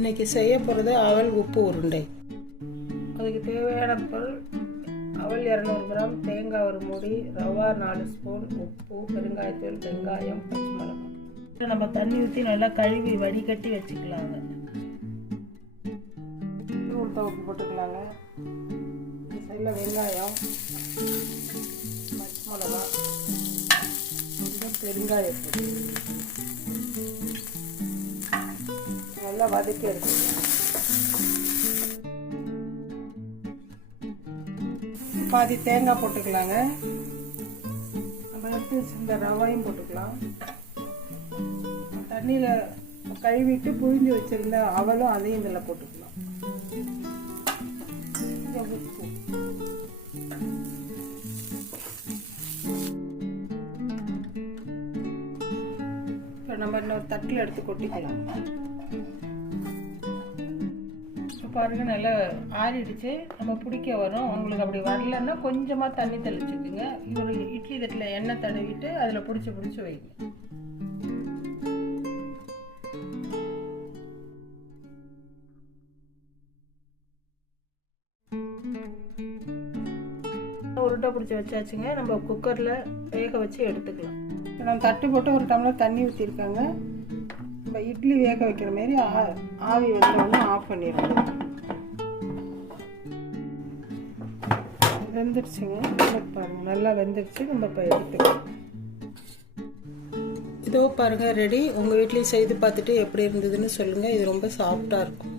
இன்னைக்கு செய்ய போகிறது அவல் உப்பு உருண்டை. அதுக்கு தேவையான பொருள் அவல் இரநூறு கிராம் தேங்காய் ஒரு மூடி ரவா நாலு ஸ்பூன் உப்பு பெருங்காயத்தூள் வெங்காயம் பச்சை மிளகாய். நம்ம தண்ணி ஊற்றி நல்லா கழுவி வடிகட்டி வச்சுக்கலாங்க. உளுத்த உப்பு போட்டுக்கலாங்க. சைடில் வெங்காயம் பச்சை மிளகாய் பெருங்காயத்தூள். நல்லா வதக்கி எடுத்துக்கலாம் பாதி தேங்காய் போட்டுக்கலாங்க. நம்ம எடுத்து வச்சிருந்த ரவையும் போட்டுக்கலாம். தண்ணியில் கழுவிட்டு புழிஞ்சு வச்சிருந்த அவலும் அதையும் இதில் போட்டுக்கலாம். உப்பு. இப்போ நம்ம இன்னொரு தட்டில் எடுத்து கொட்டிக்கலாம். இப்போ பாருங்க நல்லா ஆறிடுச்சு. நம்ம பிடிக்க வரும் உங்களுக்கு அப்படி வரலன்னா கொஞ்சமாக தண்ணி தெளிச்சுக்குங்க. ஒரு இட்லி தட்டில் எண்ணெய் தடவிட்டு அதில் பிடிச்சி பிடிச்சி வைங்க. உருண்டை பிடிச்சி வச்சாச்சுங்க. நம்ம குக்கரில் வேக வச்சு எடுத்துக்கலாம். நம்ம தட்டு போட்டு ஒரு டம்ளர் தண்ணி ஊற்றிருக்காங்க நம்ம இட்லி வேக வைக்கிற மாதிரி ஆ- ஆவி வந்தோடனே ஆஃப் பண்ணிடணும். வெந்துருச்சுங்க. நல்லா நல்லா வெந்துருச்சு. நம்ம இப்போ எடுத்துக்கலாம். இதோ பாருங்க ரெடி உங்கள் வீட்லேயும் செய்து பார்த்துட்டு எப்படி இருந்ததுன்னு சொல்லுங்கள் இது ரொம்ப சாஃப்டாக இருக்கும்.